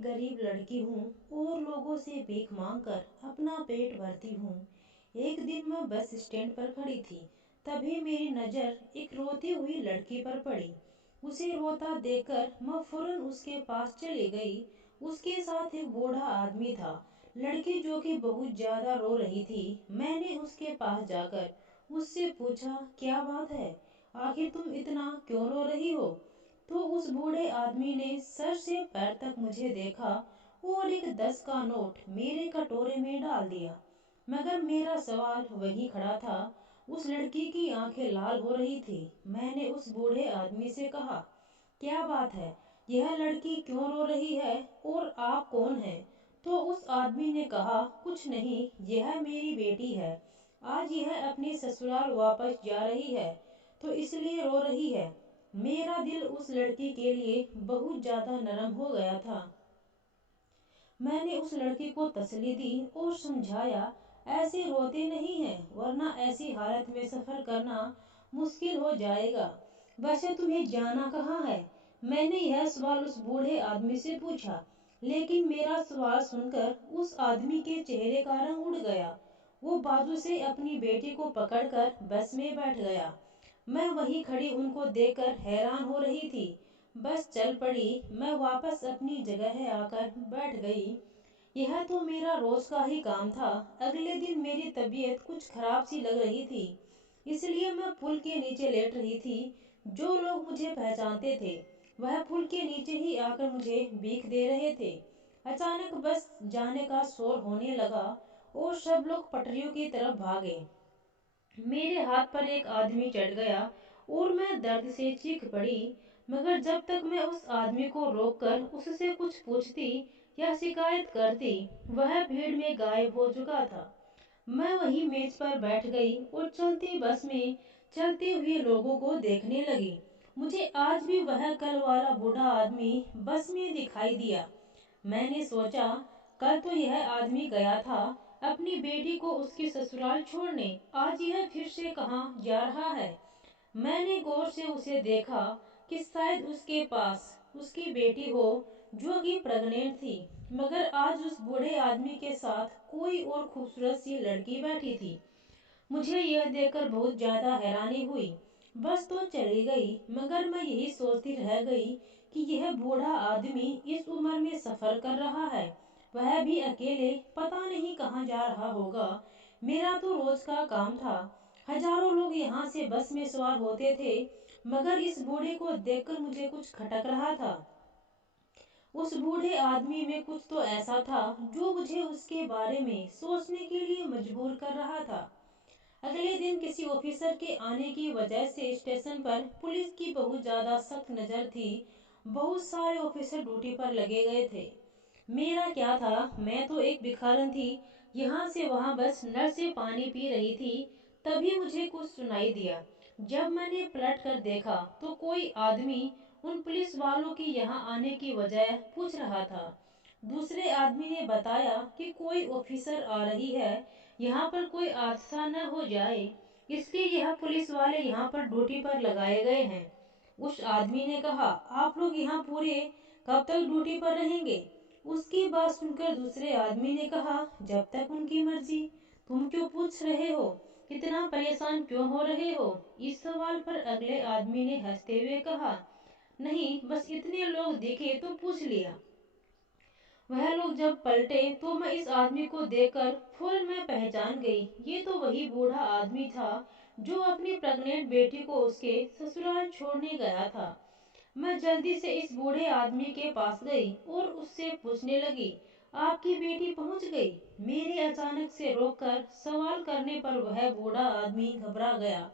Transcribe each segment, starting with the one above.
एक गरीब लड़की हूँ और लोगों से भीख मांगकर अपना पेट भरती हूँ। एक दिन मैं बस स्टैंड पर खड़ी थी। तभी मेरी नज़र एक रोती हुई लड़की पर पड़ी। उसे रोता देखकर मैं फौरन उसके पास चली गई। उसके साथ एक बूढ़ा आदमी था। लड़की जो कि बहुत ज्यादा रो रही थी, मैंने उसके पास जाकर उससे पूछा, क्या बात है, आखिर तुम इतना क्यों रो रही हो? तो उस बूढ़े आदमी ने सर से पैर तक मुझे देखा और एक 10 का नोट मेरे कटोरे में डाल दिया। मगर मेरा सवाल वही खड़ा था। उस लड़की की आंखें लाल हो रही थी। मैंने उस बूढ़े आदमी से कहा, क्या बात है, यह लड़की क्यों रो रही है और आप कौन हैं? तो उस आदमी ने कहा, कुछ नहीं, यह मेरी बेटी है। आज यह अपने ससुराल वापस जा रही है तो इसलिए रो रही है। मेरा दिल उस लड़की के लिए बहुत ज्यादा नरम हो गया था। मैंने उस लड़की को तसल्ली दी और समझाया, ऐसे रोते नहीं हैं, वरना ऐसी हालत में सफर करना मुश्किल हो जाएगा। वैसे तुम्हें जाना कहाँ है? मैंने यह सवाल उस बूढ़े आदमी से पूछा। लेकिन मेरा सवाल सुनकर उस आदमी के चेहरे का रंग उड़ गया। वो बाजू से अपनी बेटी को पकड़कर बस में बैठ गया। मैं वहीं खड़ी उनको देखकर हैरान हो रही थी। बस चल पड़ी। मैं वापस अपनी जगह आकर बैठ गई। यह तो मेरा रोज का ही काम था। अगले दिन मेरी तबीयत कुछ खराब सी लग रही थी, इसलिए मैं पुल के नीचे लेट रही थी। जो लोग मुझे पहचानते थे वह पुल के नीचे ही आकर मुझे भीख दे रहे थे। अचानक बस जाने का शोर होने लगा और सब लोग पटरियों की तरफ भागे। मेरे हाथ पर एक आदमी चढ़ गया और मैं दर्द से चीख पड़ी। मगर जब तक मैं उस आदमी को रोककर उससे कुछ पूछती या शिकायत करती, वह भीड़ में गायब हो चुका था। मैं वही मेज पर बैठ गई और चलती बस में चलते हुए लोगों को देखने लगी। मुझे आज भी वह कल वाला बूढ़ा आदमी बस में दिखाई दिया। मैंने सोचा, कल तो यह आदमी गया था अपनी बेटी को उसके ससुराल छोड़ने, आज यह फिर से कहाँ जा रहा है? मैंने गौर से उसे देखा कि शायद उसके पास उसकी बेटी हो जो कि प्रेग्नेंट थी। मगर आज उस बूढ़े आदमी के साथ कोई और खूबसूरत सी लड़की बैठी थी। मुझे यह देखकर बहुत ज्यादा हैरानी हुई। बस तो चली गई, मगर मैं यही सोचती रह गई कि यह बूढ़ा आदमी इस उम्र में सफर कर रहा है, वह भी अकेले, पता नहीं कहाँ जा रहा होगा। मेरा तो रोज का काम था। हजारों लोग यहाँ से बस में सवार होते थे, मगर इस बूढ़े को देखकर मुझे कुछ खटक रहा था। उस बूढ़े आदमी में कुछ तो ऐसा था जो मुझे उसके बारे में सोचने के लिए मजबूर कर रहा था। अगले दिन किसी ऑफिसर के आने की वजह से स्टेशन पर पुलिस की बहुत ज्यादा सख्त नजर थी। बहुत सारे ऑफिसर ड्यूटी पर लगे गए थे। मेरा क्या था, मैं तो एक भिखारन थी, यहाँ से वहाँ बस नल से पानी पी रही थी। तभी मुझे कुछ सुनाई दिया। जब मैंने पलट कर देखा तो कोई आदमी उन पुलिस वालों की यहाँ आने की वजह पूछ रहा था। दूसरे आदमी ने बताया कि कोई ऑफिसर आ रही है, यहाँ पर कोई हादसा न हो जाए, इसलिए यह पुलिस वाले यहाँ पर ड्यूटी पर लगाए गए हैं। उस आदमी ने कहा, आप लोग यहाँ पूरे कब तक ड्यूटी पर रहेंगे? उसकी बात सुनकर दूसरे आदमी ने कहा, जब तक उनकी मर्जी। तुम क्यों पूछ रहे हो? इतना परेशान क्यों हो रहे हो? इस सवाल पर अगले आदमी ने हंसते हुए कहा, नहीं, बस इतने लोग दिखे तो पूछ लिया। वह लोग जब पलटे तो मैं इस आदमी को देखकर फौरन मैं पहचान गई। ये तो वही बूढ़ा आदमी था जो अपनी प्रेग्नेंट बेटी को उसके ससुराल छोड़ने गया था। मैं जल्दी से इस बूढ़े आदमी के पास गई और उससे पूछने लगी, आपकी बेटी पहुंच गई? मेरे अचानक से रोककर सवाल करने पर वह बूढ़ा आदमी घबरा गया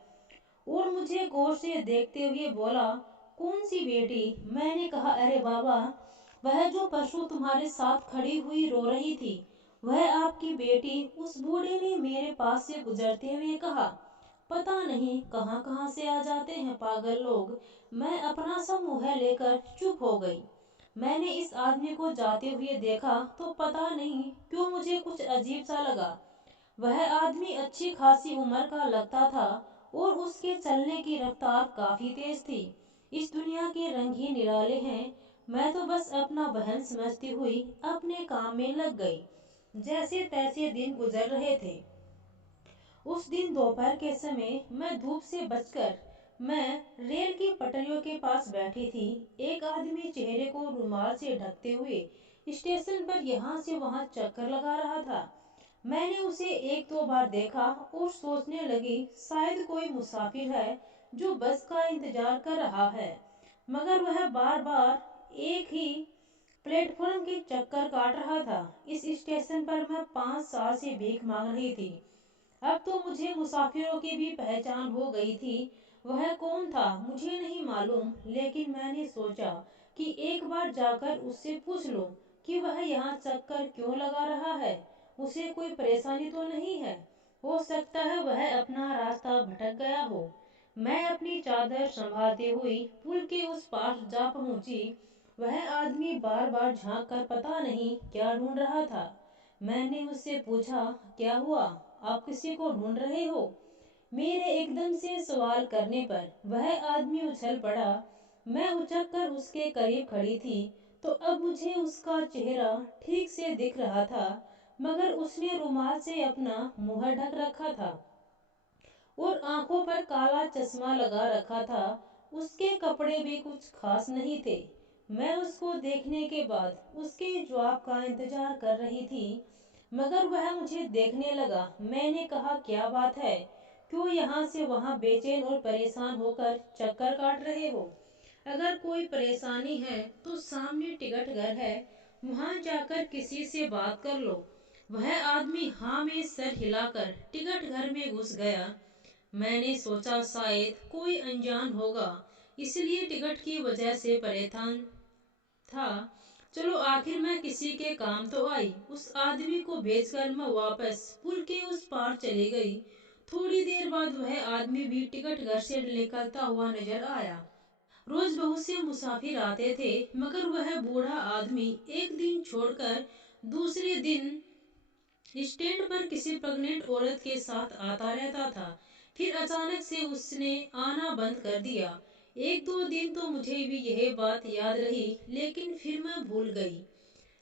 और मुझे गौर से देखते हुए बोला, कौन सी बेटी? मैंने कहा, अरे बाबा, वह जो परसों तुम्हारे साथ खड़ी हुई रो रही थी, वह आपकी बेटी। उस बूढ़े ने मेरे पास से गुजरते हुए कहा, पता नहीं कहाँ कहाँ से आ जाते हैं पागल लोग। मैं अपना सा मुँह लेकर चुप हो गई। मैंने इस आदमी को जाते हुए देखा तो पता नहीं क्यों मुझे कुछ अजीब सा लगा। वह आदमी अच्छी खासी उम्र का लगता था और उसके चलने की रफ्तार काफी तेज थी। इस दुनिया के रंग ही निराले हैं। मैं तो बस अपना बहन समझती हुई अपने काम में लग गई। जैसे तैसे दिन गुजर रहे थे। उस दिन दोपहर के समय मैं धूप से बचकर मैं रेल की पटरियों के पास बैठी थी। एक आदमी चेहरे को रुमाल से ढकते हुए स्टेशन पर यहाँ से वहाँ चक्कर लगा रहा था। मैंने उसे एक दो बार देखा और सोचने लगी शायद कोई मुसाफिर है जो बस का इंतजार कर रहा है। मगर वह बार बार एक ही प्लेटफॉर्म के चक्कर काट रहा था। इस स्टेशन पर मैं 5 साल से भीख मांग रही थी। अब तो मुझे मुसाफिरों की भी पहचान हो गई थी। वह कौन था मुझे नहीं मालूम, लेकिन मैंने सोचा कि एक बार जाकर उससे पूछ लूं कि वह यहाँ चक्कर क्यों लगा रहा है। उसे कोई परेशानी तो नहीं है। हो सकता है वह अपना रास्ता भटक गया हो। मैं अपनी चादर संभालती हुई पुल के उस पार जा पहुंची। वह आदमी बार बार झांक कर पता नहीं क्या ढूंढ रहा था। मैंने उससे पूछा, क्या हुआ, आप किसी को ढूंढ रहे हो? मेरे एकदम से सवाल करने पर वह आदमी उछल पड़ा। मैं उछक कर उसके करीब खड़ी थी तो अब मुझे उसका चेहरा ठीक से दिख रहा था, मगर उसने रुमाल से अपना मुंह ढक रखा था और आंखों पर काला चश्मा लगा रखा था। उसके कपड़े भी कुछ खास नहीं थे। मैं उसको देखने के बाद उसके जवाब का इंतजार कर रही थी, मगर वह मुझे देखने लगा। मैंने कहा, क्या बात है, क्यों यहाँ से वहाँ बेचैन और परेशान होकर चक्कर काट रहे हो? अगर कोई परेशानी है तो सामने टिकट घर है, वहाँ जाकर किसी से बात कर लो। वह आदमी हाँ में सर हिलाकर टिकट घर में घुस गया। मैंने सोचा शायद कोई अनजान होगा, इसलिए टिकट की वजह से परेशान था। चलो आखिर मैं किसी के काम तो आई। उस आदमी को भेजकर मैं वापस पुल के उस पार चली गई। थोड़ी देर बाद वह आदमी भी टिकट घर से निकलता हुआ नजर आया। रोज बहुत से मुसाफिर आते थे, मगर वह बूढ़ा आदमी एक दिन छोड़कर दूसरे दिन स्टैंड पर किसी प्रेग्नेंट औरत के साथ आता रहता था। फिर अचानक से उसने आना बंद कर दिया। एक दो दिन तो मुझे भी यह बात याद रही, लेकिन फिर मैं भूल गई।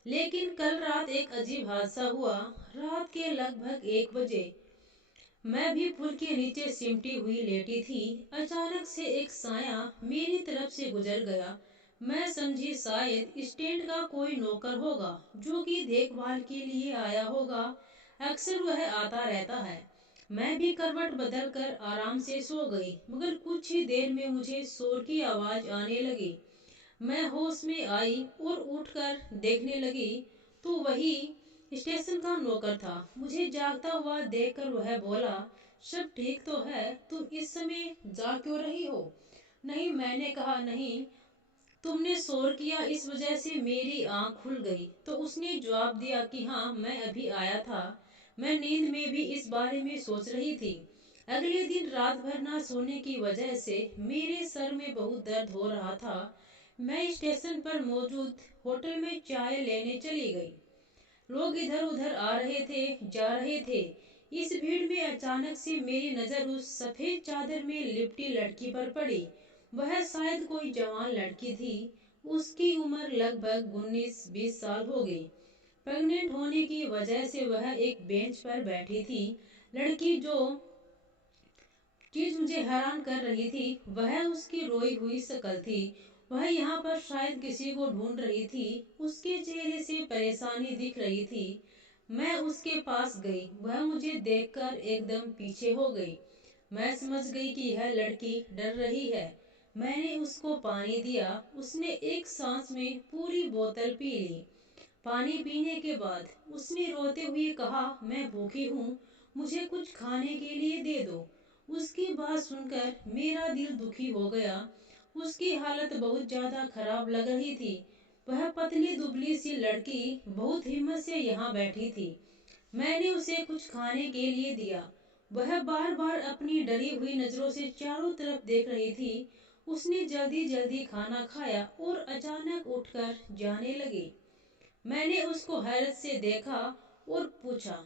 लेकिन कल रात एक अजीब हादसा हुआ। रात के लगभग 1 बजे मैं भी पुल के नीचे सिमटी हुई लेटी थी। अचानक से एक साया मेरी तरफ से गुजर गया। मैं समझी शायद स्टैंड का कोई नौकर होगा जो कि देखभाल के लिए आया होगा। अक्सर वह आता रहता है। मैं भी करवट बदल कर आराम से सो गई, मगर कुछ ही देर में मुझे शोर की आवाज आने लगी। मैं होश में आई और उठकर देखने लगी तो वही स्टेशन का नौकर था। मुझे जागता हुआ देखकर वह बोला, सब ठीक तो है, तुम इस समय जा क्यों रही हो? नहीं, मैंने कहा, नहीं, तुमने शोर किया इस वजह से मेरी आंख खुल गई। तो उसने जवाब दिया कि हाँ, मैं अभी आया था। मैं नींद में भी इस बारे में सोच रही थी। अगले दिन रात भर ना सोने की वजह से मेरे सर में बहुत दर्द हो रहा था। मैं स्टेशन पर मौजूद होटल में चाय लेने चली गई। लोग इधर उधर आ रहे थे, जा रहे थे। इस भीड़ में अचानक से मेरी नजर उस सफेद चादर में लिपटी लड़की पर पड़ी। वह शायद कोई जवान लड़की थी। उसकी उम्र लगभग 19-20 साल हो गई। प्रेग्नेंट होने की वजह से वह एक बेंच पर बैठी थी। लड़की जो चीज मुझे हैरान कर रही थी वह उसकी रोई हुई शक्ल थी। वह यहाँ पर शायद किसी को ढूंढ रही थी। उसके चेहरे से परेशानी दिख रही थी। मैं उसके पास गई। वह मुझे देखकर एकदम पीछे हो गई। मैं समझ गई कि यह लड़की डर रही है। मैंने उसको पानी दिया। उसने एक सांस में पूरी बोतल पी ली। पानी पीने के बाद उसने रोते हुए कहा, मैं भूखी हूँ, मुझे कुछ खाने के लिए दे दो। उसकी बात सुनकर मेरा दिल दुखी हो गया। उसकी हालत बहुत ज्यादा खराब लग रही थी। वह पतली दुबली सी लड़की बहुत हिम्मत से यहाँ बैठी थी। मैंने उसे कुछ खाने के लिए दिया। वह बार बार अपनी डरी हुई नजरों से चारों तरफ देख रही थी। उसने जल्दी जल्दी खाना खाया और अचानक उठकर जाने लगी। मैंने उसको हैरत से देखा और पूछा,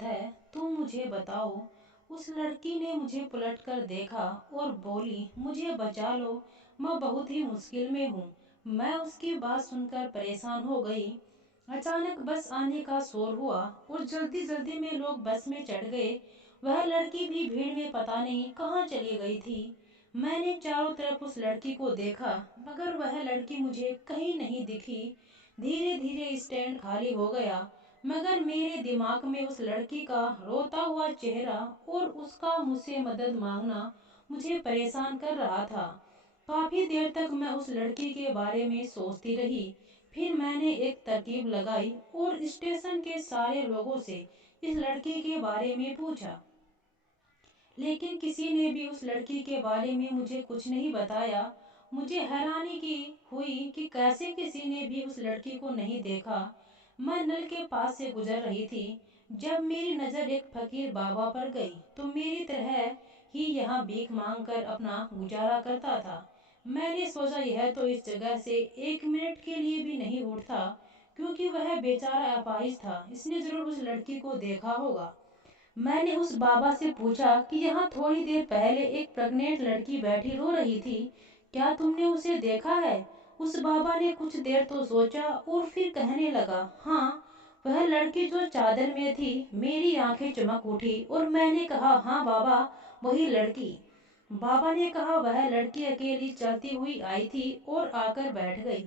है, तुम मुझे बताओ। उस लड़की ने मुझे पलट कर देखा और बोली, मुझे बचा लो, मैं बहुत ही मुश्किल में हूँ। मैं उसकी बात सुनकर परेशान हो गई। अचानक बस आने का शोर हुआ और जल्दी जल्दी में लोग बस में चढ़ गए। वह लड़की भी भीड़ में पता नहीं कहाँ चली गई थी। मैंने चारों तरफ उस लड़की को देखा, मगर वह लड़की मुझे कहीं नहीं दिखी। धीरे धीरे स्टैंड खाली हो गया, मगर मेरे दिमाग में उस लड़की का रोता हुआ चेहरा और उसका मुझसे मदद मांगना मुझे परेशान कर रहा था। काफी देर तक मैं उस लड़की के बारे में सोचती रही। फिर मैंने एक तरकीब लगाई और स्टेशन के सारे लोगों से इस लड़की के बारे में पूछा, लेकिन किसी ने भी उस लड़की के बारे में मुझे कुछ नहीं बताया। मुझे हैरानी की हुई कि कैसे किसी ने भी उस लड़की को नहीं देखा। मैं नल के पास से गुजर रही थी जब मेरी नज़र एक फकीर बाबा पर गई, तो मेरी तरह ही यहाँ भीख मांग कर अपना गुजारा करता था। मैंने सोचा यह तो इस जगह से 1 मिनट के लिए भी नहीं उठता, क्योंकि वह बेचारा अपाहिज था। इसने जरूर उस लड़की को देखा होगा। मैंने उस बाबा से पूछा कि यहाँ थोड़ी देर पहले एक प्रेग्नेंट लड़की बैठी रो रही थी, क्या तुमने उसे देखा है? उस बाबा ने कुछ देर तो सोचा और फिर कहने लगा, हाँ, वह लड़की जो चादर में थी। मेरी आंखें चमक उठी और मैंने कहा, हाँ बाबा, वही लड़की। बाबा ने कहा, वह लड़की अकेली चलती हुई आई थी और आकर बैठ गई।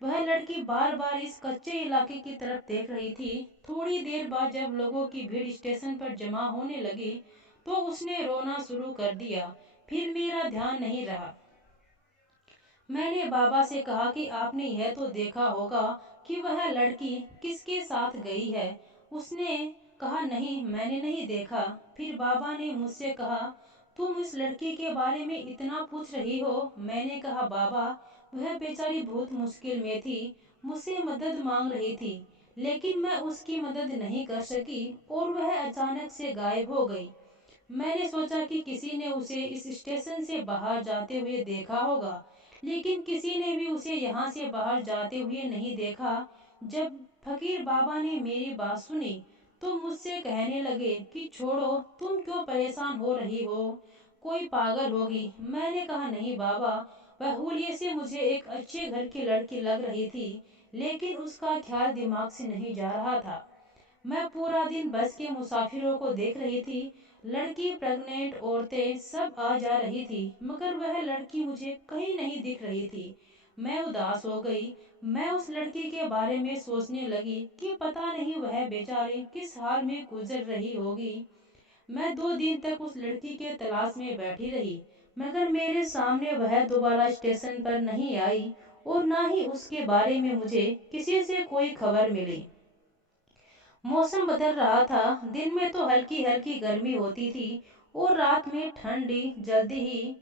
वह लड़की बार बार इस कच्चे इलाके की तरफ देख रही थी। थोड़ी देर बाद जब लोगों की भीड़ स्टेशन पर जमा होने लगी, तो उसने रोना शुरू कर दिया। फिर मेरा ध्यान नहीं रहा। मैंने बाबा से कहा कि आपने यह तो देखा होगा कि वह लड़की किसके साथ गई है। उसने कहा, नहीं, मैंने नहीं देखा। फिर बाबा ने मुझसे कहा, तुम इस लड़की के बारे में इतना पूछ रही हो। मैंने कहा, बाबा, वह बेचारी बहुत मुश्किल में थी, मुझसे मदद मांग रही थी, लेकिन मैं उसकी मदद नहीं कर सकी और वह अचानक से गायब हो गई। मैंने सोचा कि किसी ने उसे इस स्टेशन से बाहर जाते हुए देखा होगा, लेकिन किसी ने भी उसे यहाँ से बाहर जाते हुए नहीं देखा। जब फकीर बाबा ने मेरी बात सुनी, तो मुझसे कहने लगे कि छोड़ो, तुम क्यों परेशान हो रही हो, कोई पागल होगी। मैंने कहा, नहीं बाबा, वह हुलिये से मुझे एक अच्छे घर की लड़की लग रही थी, लेकिन उसका ख्याल दिमाग से नहीं जा रहा था। मैं पूरा दिन बस के मुसाफिरों को देख रही थी। लड़की, प्रेग्नेंट औरतें सब आ जा रही थी, मगर वह लड़की मुझे कहीं नहीं दिख रही थी। मैं उदास हो गई। मैं उस लड़की के बारे में सोचने लगी कि पता नहीं वह बेचारी किस हाल में गुजर रही होगी। मैं 2 दिन तक उस लड़की के तलाश में बैठी रही, मगर मेरे सामने वह दोबारा स्टेशन पर नहीं आई और ना ही उसके बारे में मुझे किसी से कोई खबर मिली। मौसम बदल रहा था। दिन में तो हल्की हल्की गर्मी होती थी और रात में ठंडी। जल्दी ही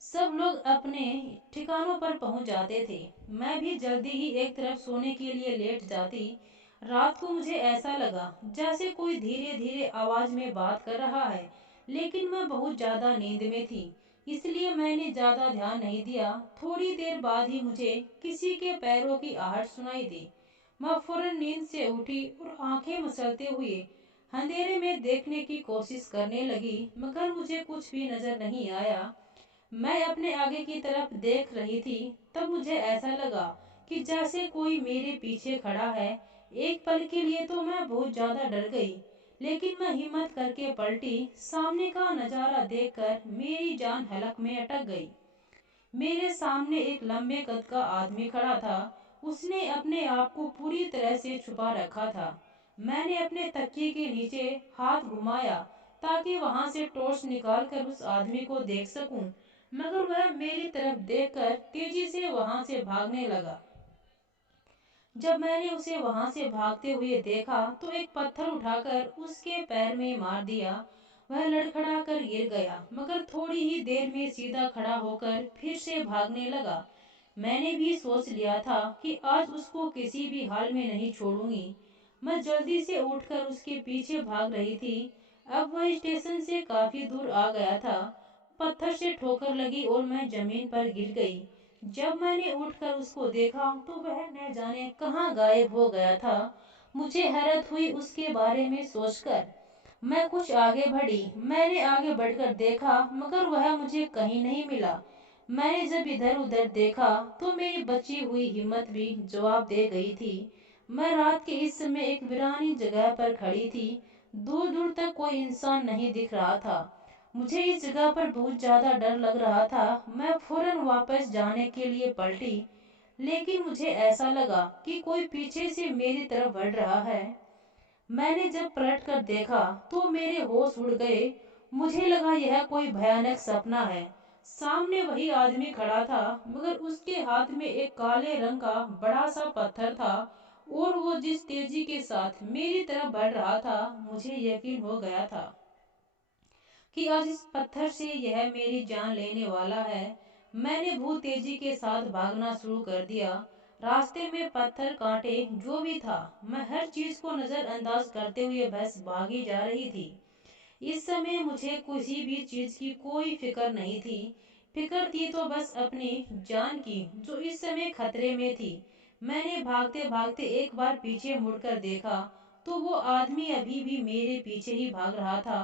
सब लोग अपने ठिकानों पर पहुंच जाते थे। मैं भी जल्दी ही एक तरफ सोने के लिए लेट जाती। रात को मुझे ऐसा लगा जैसे कोई धीरे धीरे आवाज में बात कर रहा है, लेकिन मैं बहुत ज्यादा नींद में थी, इसलिए मैंने ज्यादा ध्यान नहीं दिया। थोड़ी देर बाद ही मुझे किसी के पैरों की आहट सुनाई दी। मैं फौरन नींद से उठी और आंखें मसलते हुए अंधेरे में देखने की कोशिश करने लगी, मगर मुझे कुछ भी नजर नहीं आया। मैं अपने आगे की तरफ देख रही थी, तब मुझे ऐसा लगा कि जैसे कोई मेरे पीछे खड़ा है। एक पल के लिए तो मैं बहुत ज्यादा डर गई, लेकिन मैं हिम्मत करके पलटी। सामने का नजारा देखकर मेरी जान हलक में अटक गई। मेरे सामने एक लंबे कद का आदमी खड़ा था। उसने अपने आप को पूरी तरह से छुपा रखा था। मैंने अपने तकिए के नीचे हाथ घुमाया ताकि वहां से टॉर्च निकालकर उस आदमी को देख सकूं, मगर वह मेरी तरफ देखकर तेजी से वहां से भागने लगा। जब मैंने उसे वहां से भागते हुए देखा, तो एक पत्थर उठाकर उसके पैर में मार दिया। वह लड़खड़ा कर गिर गया, मगर थोड़ी ही देर में सीधा खड़ा होकर फिर से भागने लगा। मैंने भी सोच लिया था कि आज उसको किसी भी हाल में नहीं छोड़ूंगी। मैं जल्दी से उठकर उसके पीछे भाग रही थी। अब वह स्टेशन से काफी दूर आ गया था। पत्थर से ठोकर लगी और मैं जमीन पर गिर गई। जब मैंने उठकर उसको देखा, तो वह न जाने कहाँ गायब हो गया था। मुझे हैरत हुई उसके बारे में सोचकर। मैं कुछ आगे बढ़ी। मैंने आगे बढ़कर देखा, मगर वह मुझे कहीं नहीं मिला। मैंने जब इधर उधर देखा तो मेरी बची हुई हिम्मत भी जवाब दे गई थी। मैं रात के इस समय एक वीरानी जगह पर खड़ी थी। दूर दूर तक कोई इंसान नहीं दिख रहा था। मुझे इस जगह पर बहुत ज्यादा डर लग रहा था। मैं फौरन वापस जाने के लिए पलटी, लेकिन मुझे ऐसा लगा कि कोई पीछे से मेरी तरफ बढ़ रहा है। मैंने जब पलट कर देखा तो मेरे होश उड़ गए। मुझे लगा यह कोई भयानक सपना है। सामने वही आदमी खड़ा था, मगर उसके हाथ में एक काले रंग का बड़ा सा पत्थर था, और वो जिस तेजी के साथ मेरी तरफ बढ़ रहा था, मुझे यकीन हो गया था कि आज इस पत्थर से यह मेरी जान लेने वाला है। मैंने बहुत तेजी के साथ भागना शुरू कर दिया। रास्ते में पत्थर, कांटे, जो भी था, मैं हर चीज को नजरअंदाज करते हुए बस भागी जा रही थी। इस समय मुझे किसी भी चीज की कोई फिक्र नहीं थी। फिक्र थी तो बस अपनी जान की, जो इस समय खतरे में थी। मैंने भागते भागते एक बार पीछे मुड़कर देखा तो वो आदमी अभी भी मेरे पीछे ही भाग रहा था।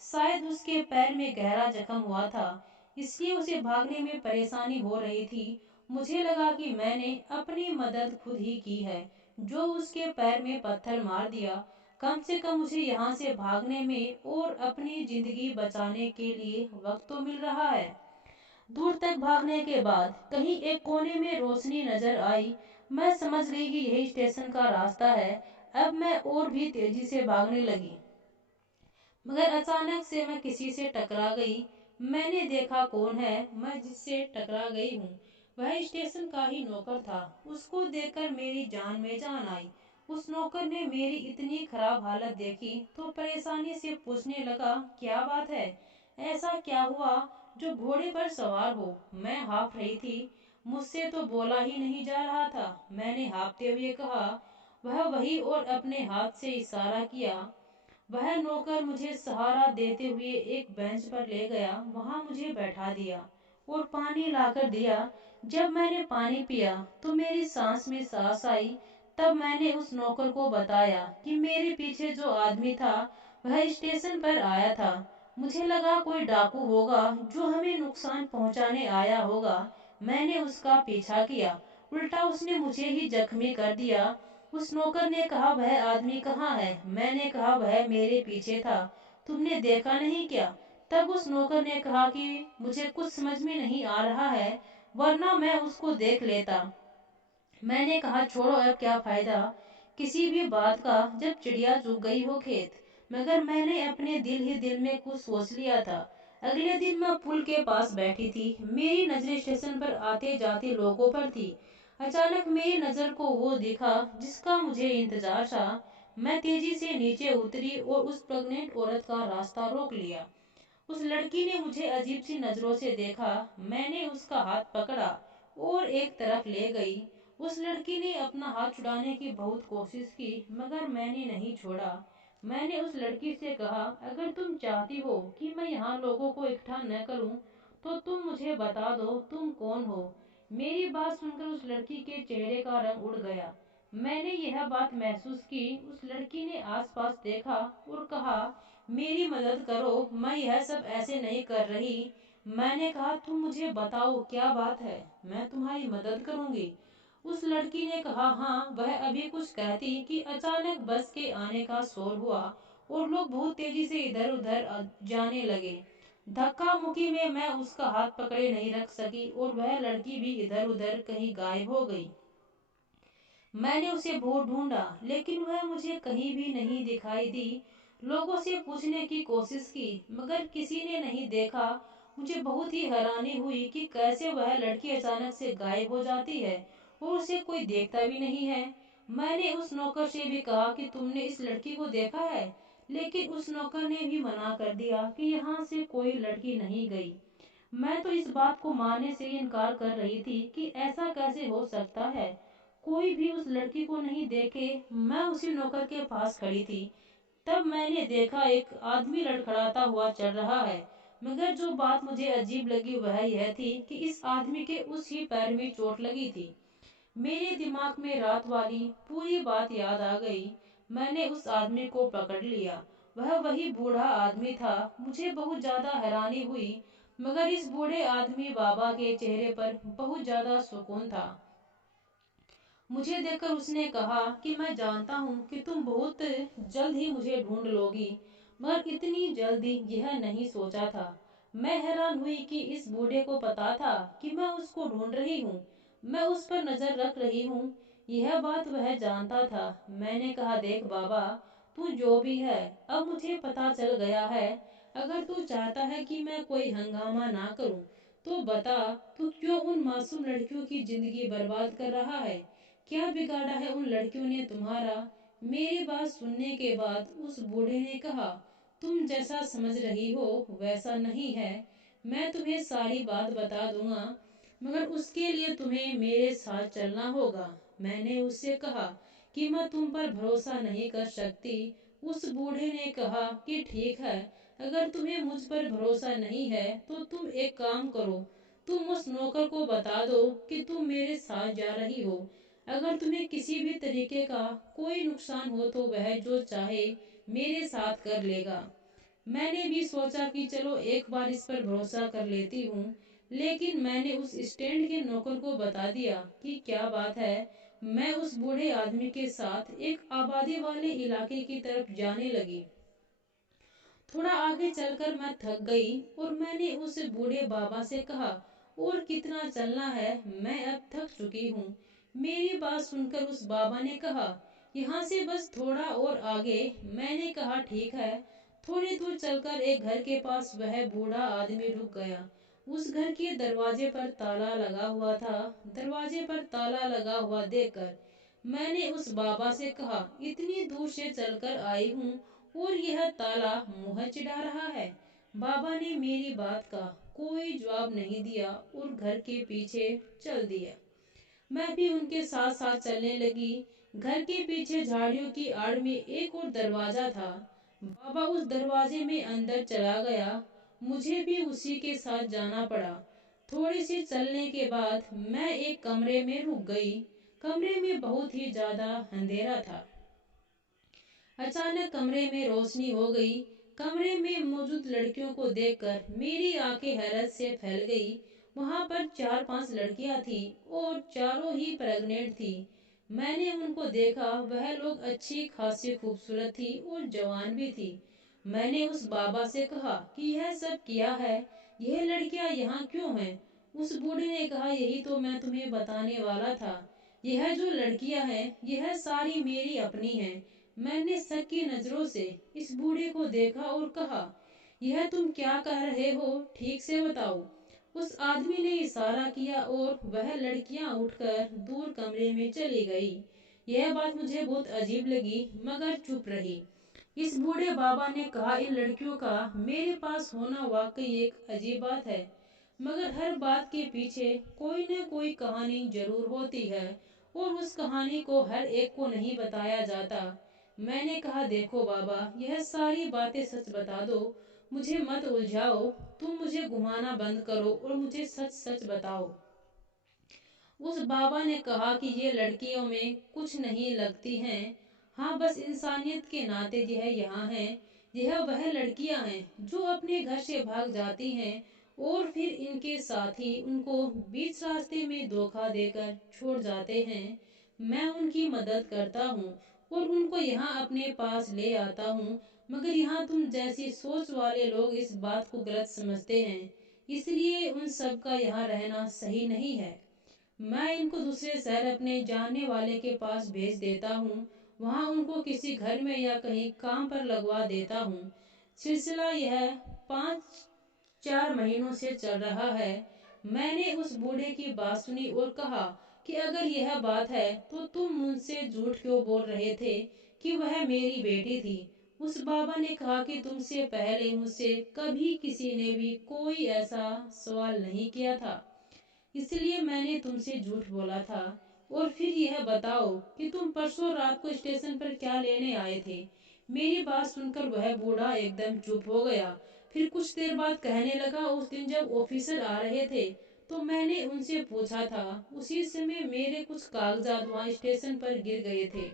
शायद उसके पैर में गहरा जख्म हुआ था, इसलिए उसे भागने में परेशानी हो रही थी। मुझे लगा कि मैंने अपनी मदद खुद ही की है, जो उसके पैर में पत्थर मार दिया। कम से कम मुझे यहाँ से भागने में और अपनी जिंदगी बचाने के लिए वक्त तो मिल रहा है। दूर तक भागने के बाद कहीं एक कोने में रोशनी नजर आई। मैं समझ गई कि यही स्टेशन का रास्ता है। अब मैं और भी तेजी से भागने लगी, मगर अचानक से मैं किसी से टकरा गई। मैंने देखा कौन है मैं जिससे टकरा गई हूँ। वह स्टेशन का ही नौकर था। उसको देखकर मेरी जान में जान आई। उस नौकर ने मेरी इतनी खराब हालत देखी तो परेशानी से पूछने लगा, क्या बात है, ऐसा क्या हुआ जो घोड़े पर सवार हो। मैं हाँफ रही थी, मुझसे तो बोला ही नहीं जा रहा था। मैंने हाँफते हुए कहा, वह वही, और अपने हाथ से इशारा किया। वह नौकर मुझे सहारा देते हुए एक बेंच पर ले गया। वहां मुझे बैठा दिया और पानी लाकर दिया। जब मैंने पानी पिया तो मेरी सांस में सांस आई। तब मैंने उस नौकर को बताया कि मेरे पीछे जो आदमी था वह स्टेशन पर आया था। मुझे लगा कोई डाकू होगा जो हमें नुकसान पहुंचाने आया होगा। मैंने उसका पीछा किया, उल्टा उसने मुझे ही जख्मी कर दिया। उस नौकर ने कहा, वह आदमी कहाँ है। मैंने कहा, वह मेरे पीछे था, तुमने देखा नहीं क्या। तब उस नौकर ने कहा कि मुझे कुछ समझ में नहीं आ रहा है, वरना मैं उसको देख लेता। मैंने कहा, छोड़ो, अब क्या फायदा किसी भी बात का जब चिड़िया चुग गई हो खेत। मगर मैंने अपने दिल ही दिल में कुछ सोच लिया था। अगले दिन मैं पुल के पास बैठी थी। मेरी नजरें स्टेशन पर आते जाते लोगों पर थी। अचानक मेरी नजर को वो दिखा जिसका मुझे इंतजार था। मैं तेजी से नीचे उतरी और उस प्रेग्नेंट औरत का रास्ता रोक लिया। उस लड़की ने मुझे अजीब सी नजरों से देखा। मैंने उसका हाथ पकड़ा और एक तरफ ले गई। उस लड़की ने अपना हाथ छुड़ाने की बहुत कोशिश की, मगर मैंने नहीं छोड़ा। मैंने उस लड़की से कहा, अगर तुम चाहती हो कि मैं यहाँ लोगों को इकट्ठा न करूँ तो तुम मुझे बता दो तुम कौन हो। मेरी बात सुनकर उस लड़की के चेहरे का रंग उड़ गया। मैंने यह बात महसूस की। उस लड़की ने आसपास देखा और कहा, मेरी मदद करो, मैं यह सब ऐसे नहीं कर रही। मैंने कहा, तुम मुझे बताओ क्या बात है, मैं तुम्हारी मदद करूंगी। उस लड़की ने कहा, हाँ। वह अभी कुछ कहती कि अचानक बस के आने का शोर हुआ और लोग बहुत तेजी से इधर उधर जाने लगे। धक्का मुक्की में मैं उसका हाथ पकड़े नहीं रख सकी और वह लड़की भी इधर उधर कहीं गायब हो गई। मैंने उसे बहुत ढूंढा, लेकिन वह मुझे कहीं भी नहीं दिखाई दी। लोगों से पूछने की कोशिश की, मगर किसी ने नहीं देखा। मुझे बहुत ही हैरानी हुई कि कैसे वह लड़की अचानक से गायब हो जाती है और उसे कोई देखता भी नहीं है। मैंने उस नौकर से भी कहा कि तुमने इस लड़की को देखा है, लेकिन उस नौकर ने भी मना कर दिया कि यहाँ से कोई लड़की नहीं गई। मैं तो इस बात को मानने से इनकार कर रही थी कि ऐसा कैसे हो सकता है, कोई भी उस लड़की को नहीं देखे। मैं उसी नौकर के पास खड़ी थी। तब मैंने देखा एक आदमी लड़खड़ाता हुआ चल रहा है। मगर जो बात मुझे अजीब लगी वह यह थी कि इस आदमी के उस ही पैर में चोट लगी थी। मेरे दिमाग में रात वाली पूरी बात याद आ गई। मैंने उस आदमी को पकड़ लिया। वह वही बूढ़ा आदमी था। मुझे बहुत ज्यादा हैरानी हुई। मगर इस बूढ़े आदमी बाबा के चेहरे पर बहुत ज्यादा सुकून था। मुझे देखकर उसने कहा कि मैं जानता हूँ कि तुम बहुत जल्द ही मुझे ढूंढ लोगी, मगर इतनी जल्दी यह नहीं सोचा था। मैं हैरान हुई कि इस बूढ़े को पता था कि मैं उसको ढूंढ रही हूँ, मैं उस पर नजर रख रही हूँ। यह बात वह जानता था। मैंने कहा, देख बाबा, तू जो भी है, अब मुझे पता चल गया है। अगर तू चाहता है कि मैं कोई हंगामा ना करूं, तो बता, तू क्यों उन मासूम लड़कियों की जिंदगी बर्बाद कर रहा है? क्या बिगाड़ा है उन लड़कियों ने तुम्हारा? मेरी बात सुनने के बाद उस बूढ़े ने कहा, तुम जैसा समझ रही हो वैसा नहीं है। मैं तुम्हें सारी बात बता दूंगा, मगर उसके लिए तुम्हें मेरे साथ चलना होगा। मैंने उससे कहा कि मैं तुम पर भरोसा नहीं कर सकती। उस बूढ़े ने कहा कि ठीक है, अगर तुम्हें मुझ पर भरोसा नहीं है तो तुम एक काम करो, तुम उस नौकर को बता दो कि तुम मेरे साथ जा रही हो। अगर तुम्हें किसी भी तरीके का कोई नुकसान हो तो वह जो चाहे मेरे साथ कर लेगा। मैंने भी सोचा कि चलो एक बार इस पर भरोसा कर लेती हूँ, लेकिन मैंने उस स्टैंड के नौकर को बता दिया कि क्या बात है। मैं उस बूढ़े आदमी के साथ एक आबादी वाले इलाके की तरफ जाने लगी। थोड़ा आगे चलकर मैं थक गई और मैंने उस बूढ़े बाबा से कहा, और कितना चलना है, मैं अब थक चुकी हूँ। मेरी बात सुनकर उस बाबा ने कहा, यहाँ से बस थोड़ा और आगे। मैंने कहा ठीक है। थोड़ी दूर चलकर एक घर के पास वह बूढ़ा आदमी रुक गया। उस घर के दरवाजे पर ताला लगा हुआ था। दरवाजे पर ताला लगा हुआ देखकर मैंने उस बाबा से कहा, इतनी दूर से चलकर आई हूँ और यह ताला मुंह चिढ़ा रहा है। बाबा ने मेरी बात का कोई जवाब नहीं दिया और घर के पीछे चल दिया। मैं भी उनके साथ साथ चलने लगी। घर के पीछे झाड़ियों की आड़ में एक और दरवाजा था। बाबा उस दरवाजे में अंदर चला गया। मुझे भी उसी के साथ जाना पड़ा। थोड़ी सी चलने के बाद मैं एक कमरे में रुक गई। कमरे में बहुत ही ज्यादा अंधेरा था। अचानक कमरे में रोशनी हो गई। कमरे में मौजूद लड़कियों को देखकर मेरी आंखें हैरत से फैल गई। वहां पर 4-5 लड़कियां थी और चारों ही प्रेग्नेंट थी। मैंने उनको देखा, वह लोग अच्छी खासी खूबसूरत थी और जवान भी थी। मैंने उस बाबा से कहा कि यह सब क्या है, यह लड़कियां यहाँ क्यों हैं? उस बूढ़े ने कहा, यही तो मैं तुम्हें बताने वाला था। यह जो लड़कियां हैं, यह सारी मेरी अपनी हैं। मैंने शक की नजरों से इस बूढ़े को देखा और कहा, यह तुम क्या कह रहे हो, ठीक से बताओ। उस आदमी ने इशारा किया और वह लड़कियां उठकर दूर कमरे में चली गई। यह बात मुझे बहुत अजीब लगी, मगर चुप रही। इस बूढ़े बाबा ने कहा, इन लड़कियों का मेरे पास होना वाकई एक अजीब बात है, मगर हर बात के पीछे कोई न कोई कहानी जरूर होती है और उस कहानी को हर एक को नहीं बताया जाता। मैंने कहा, देखो बाबा, यह सारी बातें सच बता दो, मुझे मत उलझाओ। तुम मुझे घुमाना बंद करो और मुझे सच सच बताओ। उस बाबा ने कहा कि ये लड़कियों में कुछ नहीं लगती हैं। हाँ, बस इंसानियत के नाते यह यहाँ हैं। यह वह लड़कियां हैं जो अपने घर से भाग जाती हैं और फिर इनके साथी उनको बीच रास्ते में धोखा देकर छोड़ जाते हैं। मैं उनकी मदद करता हूँ और उनको यहाँ अपने पास ले आता हूँ, मगर यहाँ तुम जैसी सोच वाले लोग इस बात को गलत समझते हैं, इसलिए उन सब का यहाँ रहना सही नहीं है। मैं इनको दूसरे शहर अपने जानने वाले के पास भेज देता हूँ। वहाँ उनको किसी घर में या कहीं काम पर लगवा देता हूँ। सिलसिला यह 5-4 महीनों से चल रहा है। मैंने उस बूढ़े की बात सुनी और कहा कि अगर यह बात है तो तुम मुझसे झूठ क्यों बोल रहे थे कि वह मेरी बेटी थी? उस बाबा ने कहा कि तुमसे पहले मुझसे कभी किसी ने भी कोई ऐसा सवाल नहीं किया था, इसलिए मैंने तुमसे झूठ बोला था। और फिर यह बताओ कि तुम परसों रात को स्टेशन पर क्या लेने आए थे? मेरी बात सुनकर वह बूढ़ा एकदम चुप हो गया। फिर कुछ देर बाद कहने लगा, उस दिन जब ऑफिसर आ रहे थे तो मैंने उनसे पूछा था, उसी समय मेरे कुछ कागजात वहाँ स्टेशन पर गिर गए थे।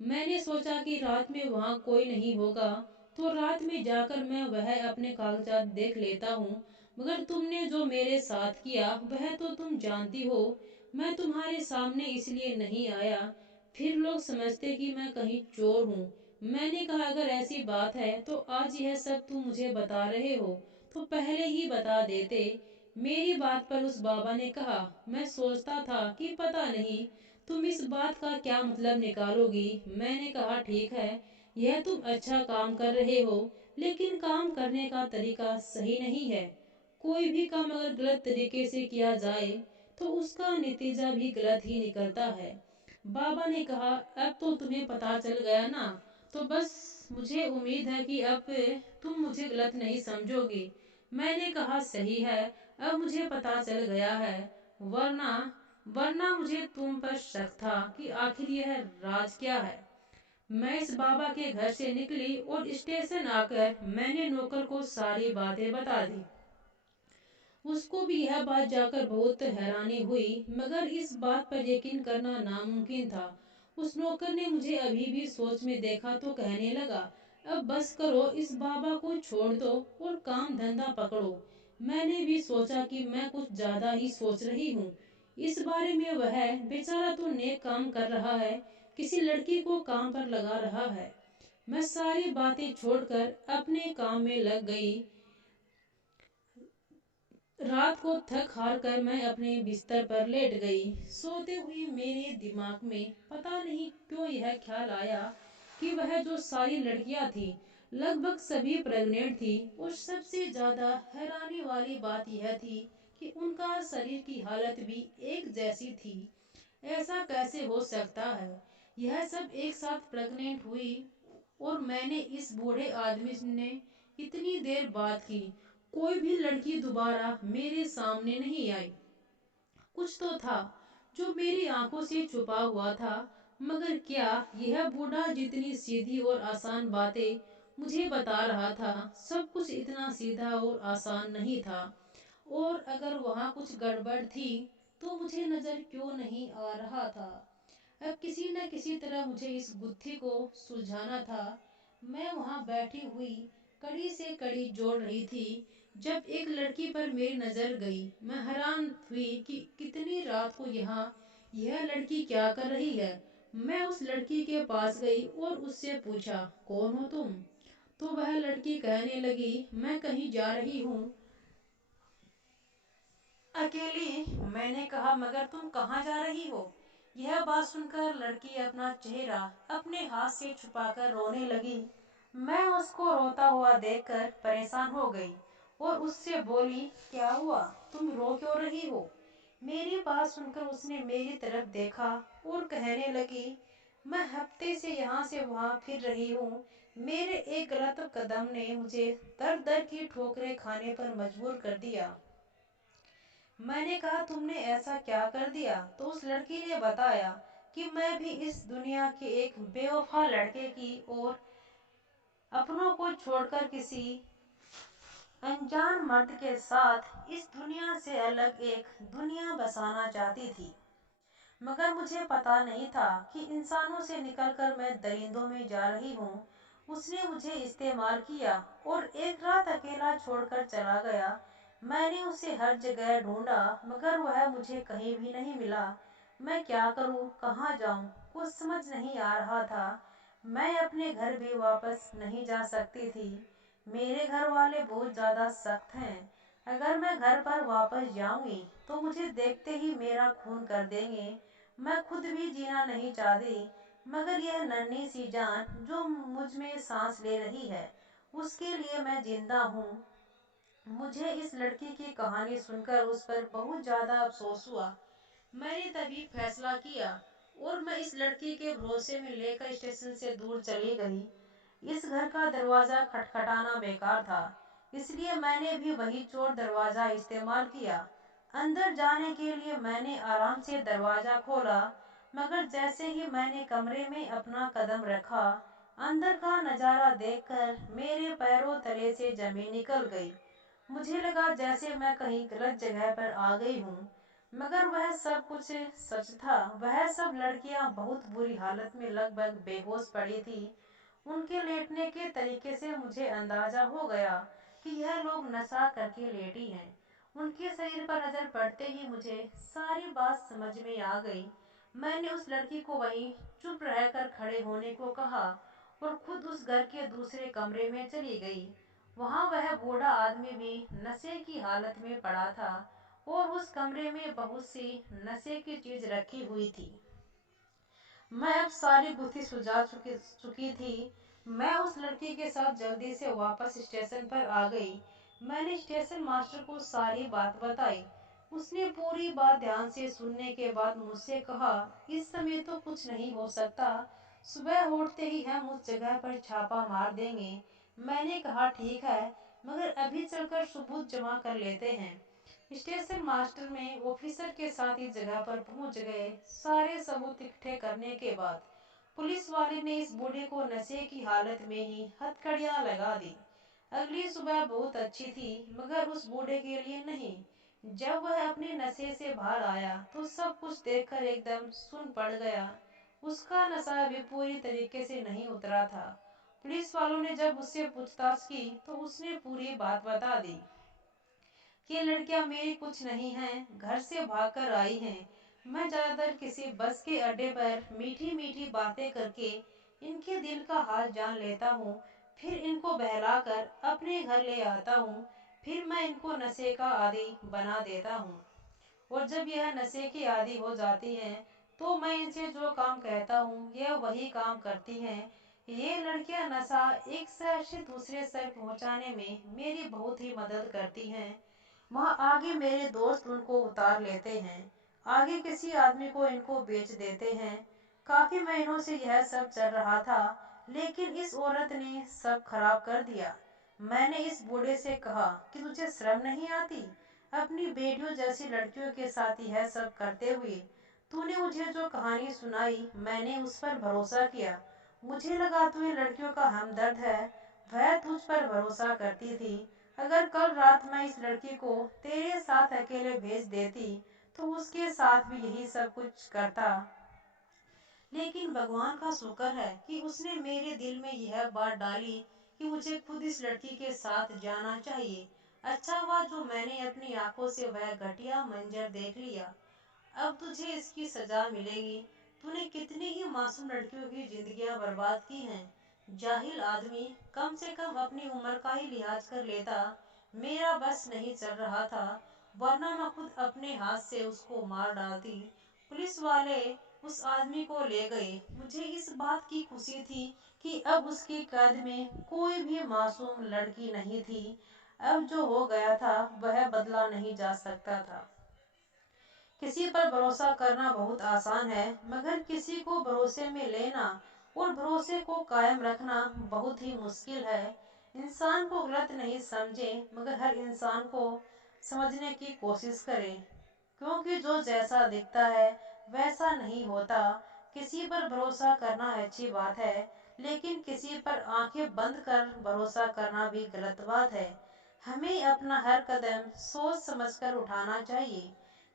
मैंने सोचा कि रात में वहाँ कोई नहीं होगा तो रात में जाकर मैं वह अपने कागजात देख लेता हूँ। मगर तुमने जो मेरे साथ किया वह तो तुम जानती हो। मैं तुम्हारे सामने इसलिए नहीं आया, फिर लोग समझते कि मैं कहीं चोर हूँ। मैंने कहा अगर ऐसी बात है तो आज यह सब तुम मुझे बता रहे हो तो पहले ही बता देते। मेरी बात पर उस बाबा ने कहा, मैं सोचता था कि पता नहीं तुम इस बात का क्या मतलब निकालोगी। मैंने कहा ठीक है, यह तुम अच्छा काम कर रहे हो, लेकिन काम करने का तरीका सही नहीं है। कोई भी काम अगर गलत तरीके से किया जाए तो उसका नतीजा भी गलत ही निकलता है। बाबा ने कहा अब तो तुम्हें पता चल गया ना, तो बस मुझे उम्मीद है कि अब तुम मुझे गलत नहीं समझोगी। मैंने कहा सही है, अब मुझे पता चल गया है, वरना वरना मुझे तुम पर शक था कि आखिर यह राज क्या है। मैं इस बाबा के घर से निकली और स्टेशन आकर मैंने नौकर को सारी बातें बता दी। उसको भी यह बात जाकर बहुत हैरानी हुई, मगर इस बात पर यकीन करना नामुमकिन था। उस नौकर ने मुझे अभी भी सोच में देखा तो कहने लगा, अब बस करो, इस बाबा को छोड़ दो और काम धंधा पकड़ो। मैंने भी सोचा कि मैं कुछ ज्यादा ही सोच रही हूँ। इस बारे में वह बेचारा तो नेक काम कर रहा है, किसी लड़की को काम पर लगा रहा है। मैं सारी बातें छोड़कर अपने काम में लग गई। रात को थक हार कर मैं अपने बिस्तर पर लेट गई। सोते हुए मेरे दिमाग में पता नहीं क्यों यह ख्याल आया कि वह जो सारी लड़कियां थी लगभग सभी प्रेग्नेंट थी, और सबसे ज्यादा हैरानी वाली बात यह थी कि उनका शरीर की हालत भी एक जैसी थी। ऐसा कैसे हो सकता है? यह सब एक साथ प्रेग्नेंट हुई और मैंने इस बूढ़े आदमी ने इतनी देर बात की। कोई भी लड़की दोबारा मेरे सामने नहीं आई। कुछ तो था जो मेरी आंखों से छुपा हुआ था, मगर क्या यह बूढ़ा जितनी सीधी और आसान बातें मुझे बता रहा था, सब कुछ इतना सीधा और आसान नहीं था। और अगर वहाँ कुछ गड़बड़ थी तो मुझे नजर क्यों नहीं आ रहा था? अब किसी न किसी तरह मुझे इस गुत्थी को सुलझाना था। मैं वहां बैठी हुई कड़ी से कड़ी जोड़ रही थी जब एक लड़की पर मेरी नजर गई। मैं हैरान हुई कि कितनी रात को यहाँ यह लड़की क्या कर रही है। मैं उस लड़की के पास गई और उससे पूछा, कौन हो तुम? तो वह लड़की कहने लगी, मैं कहीं जा रही हूँ अकेली। मैंने कहा मगर तुम कहाँ जा रही हो? यह बात सुनकर लड़की अपना चेहरा अपने हाथ से छुपाकर रोने लगी। मैं उसको रोता हुआ देखकर परेशान हो गई और उससे बोली, क्या हुआ, तुम रो क्यों रही हो? मेरी बात सुनकर उसने मेरी तरफ देखा और कहने लगी, मैं हफ्ते से यहाँ से वहाँ फिर रही हूँ। मेरे एक गलत कदम ने मुझे दर दर की ठोकरें खाने पर मजबूर कर दिया। मैंने कहा तुमने ऐसा क्या कर दिया? तो उस लड़की ने बताया कि मैं भी इस दुनिया के एक बेवफा लड़के की और अपनों को छोड़कर किसी अनजान मर्द के साथ इस दुनिया से अलग एक दुनिया बसाना चाहती थी। मगर मुझे पता नहीं था कि इंसानों से निकलकर मैं दरिंदों में जा रही हूँ। उसने मुझे इस्तेमाल किया और एक रात अकेला छोड़कर चला गया। मैंने उसे हर जगह ढूंढा मगर वह मुझे कहीं भी नहीं मिला। मैं क्या करूँ, कहाँ जाऊँ, कुछ समझ नहीं आ रहा था। मैं अपने घर भी वापस नहीं जा सकती थी। मेरे घर वाले बहुत ज्यादा सख्त हैं। अगर मैं घर पर वापस जाऊंगी तो मुझे देखते ही मेरा खून कर देंगे। मैं खुद भी जीना नहीं चाहती, मगर यह नन्ही सी जान जो मुझ में सांस ले रही है, उसके लिए मैं जिंदा हूँ। मुझे इस लड़की की कहानी सुनकर उस पर बहुत ज्यादा अफसोस हुआ। मैंने तभी फैसला किया और मैं इस लड़की के भरोसे में लेकर स्टेशन से दूर चली गई। इस घर का दरवाजा खटखटाना बेकार था, इसलिए मैंने भी वही चोर दरवाजा इस्तेमाल किया। अंदर जाने के लिए मैंने आराम से दरवाजा खोला, मगर जैसे ही मैंने कमरे में अपना कदम रखा, अंदर का नजारा देखकर मेरे पैरों तले से जमीन निकल गई। मुझे लगा जैसे मैं कहीं गलत जगह पर आ गई हूँ, मगर वह सब कुछ सच था। वह सब लड़कियां बहुत बुरी हालत में लगभग बेहोश पड़ी थी उनके लेटने के तरीके से मुझे अंदाजा हो गया कि यह लोग नशा करके लेटी हैं। उनके शरीर पर नजर पड़ते ही मुझे सारी बात समझ में आ गई। मैंने उस लड़की को वहीं चुप रहकर खड़े होने को कहा और खुद उस घर के दूसरे कमरे में चली गई। वहां वह बूढ़ा आदमी भी नशे की हालत में पड़ा था और उस कमरे में बहुत सी नशे की चीज रखी हुई थी। मैं अब सारी बुद्धि सुझा चुकी थी। मैं उस लड़की के साथ जल्दी से वापस स्टेशन पर आ गई। मैंने स्टेशन मास्टर को सारी बात बताई। उसने पूरी बात ध्यान से सुनने के बाद मुझसे कहा, इस समय तो कुछ नहीं हो सकता, सुबह उठते ही हम उस जगह पर छापा मार देंगे। मैंने कहा ठीक है, मगर अभी चलकर सबूत जमा कर लेते हैं। स्टेशन मास्टर में ऑफिसर के साथ इस जगह पर पहुंच गए। सारे सबूत इकट्ठे करने के बाद पुलिस वाले ने इस बूढ़े को नशे की हालत में ही हथकड़ियां लगा दी। अगली सुबह बहुत अच्छी थी, मगर उस बूढ़े के लिए नहीं। जब वह अपने नशे से बाहर आया तो सब कुछ देखकर एकदम सुन पड़ गया। उसका नशा भी पूरी तरीके से नहीं उतरा था। पुलिस वालों ने जब उससे पूछताछ की तो उसने पूरी बात बता दी कि लड़कियां मेरी कुछ नहीं हैं, घर से भागकर आई हैं। मैं ज्यादातर किसी बस के अड्डे पर मीठी मीठी बातें करके इनके दिल का हाल जान लेता हूँ, फिर इनको बहलाकर अपने घर ले आता हूँ, फिर मैं इनको नशे का आदी बना देता हूँ और जब यह नशे की आदी हो जाती हैं तो मैं इनसे जो काम कहता हूँ यह वही काम करती हैं। ये लड़कियां नशा एक शहर से दूसरे शहर पहुँचाने में मेरी बहुत ही मदद करती हैं। वहाँ आगे मेरे दोस्त उनको उतार लेते हैं, आगे किसी आदमी को इनको बेच देते हैं। काफी महीनों से यह सब चल रहा था, लेकिन इस औरत ने सब खराब कर दिया। मैंने इस बूढ़े से कहा कि तुझे शर्म नहीं आती अपनी बेटियों जैसी लड़कियों के साथ यह सब करते हुए। तूने मुझे जो कहानी सुनाई मैंने उस पर भरोसा किया। मुझे लगा तू इन लड़कियों का हमदर्द है, वह तुझ पर भरोसा करती थी। अगर कल रात मैं इस लड़की को तेरे साथ अकेले भेज देती तो उसके साथ भी यही सब कुछ करता। लेकिन भगवान का शुक्र है कि उसने मेरे दिल में यह बात डाली कि मुझे खुद इस लड़की के साथ जाना चाहिए। अच्छा हुआ जो मैंने अपनी आंखों से वह घटिया मंजर देख लिया। अब तुझे इसकी सजा मिलेगी। तूने कितनी ही मासूम लड़कियों की जिंदगियां बर्बाद की हैं। जाहिल आदमी, कम से कम अपनी उम्र का ही लिहाज कर लेता। मेरा बस नहीं चल रहा था, वरना मैं खुद अपने हाथ से उसको मार डालती। पुलिस वाले उस आदमी को ले गए। मुझे इस बात की खुशी थी कि अब उसकी कैद में कोई भी मासूम लड़की नहीं थी। अब जो हो गया था वह बदला नहीं जा सकता था। किसी पर भरोसा करना बहुत आसान है, मगर किसी को भरोसे में लेना और भरोसे को कायम रखना बहुत ही मुश्किल है। इंसान को गलत नहीं समझे, मगर हर इंसान को समझने की कोशिश करें, क्योंकि जो जैसा दिखता है वैसा नहीं होता। किसी पर भरोसा करना अच्छी बात है, लेकिन किसी पर आंखें बंद कर भरोसा करना भी गलत बात है। हमें अपना हर कदम सोच समझकर उठाना चाहिए।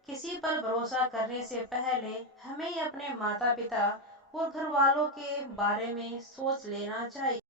किसी पर भरोसा करने से पहले हमें अपने माता पिता और घर वालों के बारे में सोच लेना चाहिए।